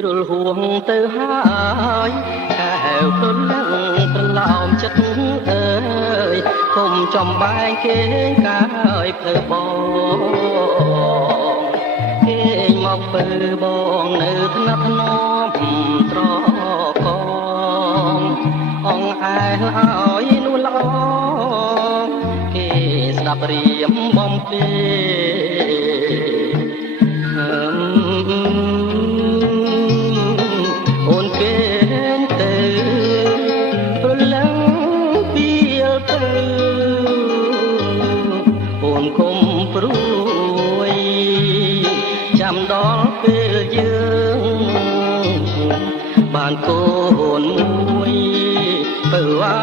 ជ្រុលហួងទៅហើយកែវព្រលឹងប្រឡោមចិត្តអើយគុំចំបែកគេកាយភ្លើបងគេមកពើបងនៅថ្នាក់ថ្នមត្រកងអងអែលឲ្យនួនល្អគេស្ដាប់រៀមបំពេអូនគេទៅព្រលឹងពីលទៅអូនគុំព្រួយចាំដល់ពេលយើងបានកូនមួយបើអា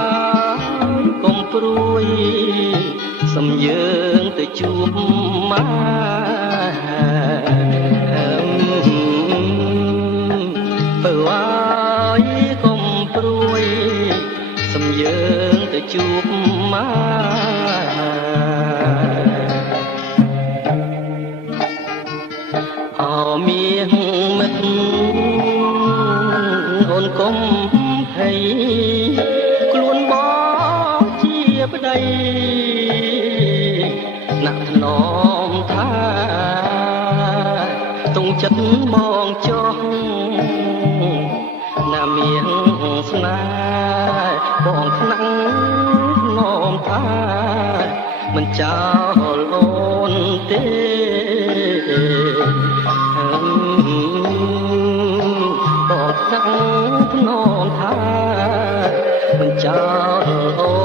គុំព្រួយសំយើងទៅជួបមកបើអាយកុំព្រួយសំយើងទៅជួបមកអមាសមិត្តអូនកុំភ័យខ្លួនបងជាប្តីណាក់ថ្នមថាទងចិត្តបងចោះណាមានស្នេហ៍បងខ្លាំងថ្នមថាមិនចោលអូនទេបងខ្លាំងថ្នមថាមិនចោលអូ